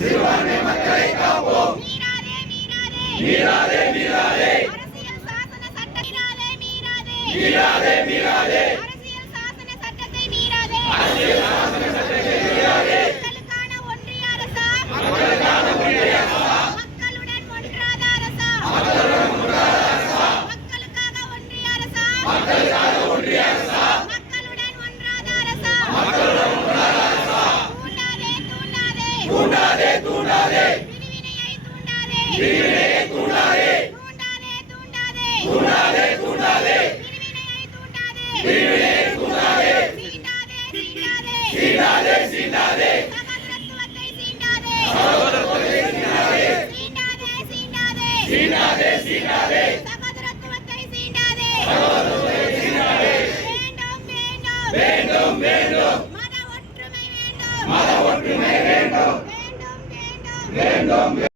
சிறுபான்மை மக்களை காப்போம் மீறாதே மீறாதே மீறாதே மீறாதே அரசியல் சாசன சட்டத்தை மீறாதே மக்களுக்கான மக்களுக்காக ஒன்றிய அரசா? தூண்டாதே தூண்டாதே. பிரிவினையை தூண்டாதே. தூண்டாதே தூண்டாதே. தூண்டாதே தூண்டாதே. தூண்டாதே பிரிவினையை தூண்டாதே சீண்டாதே சீண்டாதே. சகோதரத்துவத்தை சீண்டாதே. சீண்டாதே சீண்டாதே. சகோதரத்துவத்தை சீண்டாதே வேண்டும் வேண்டும். வேண்டும்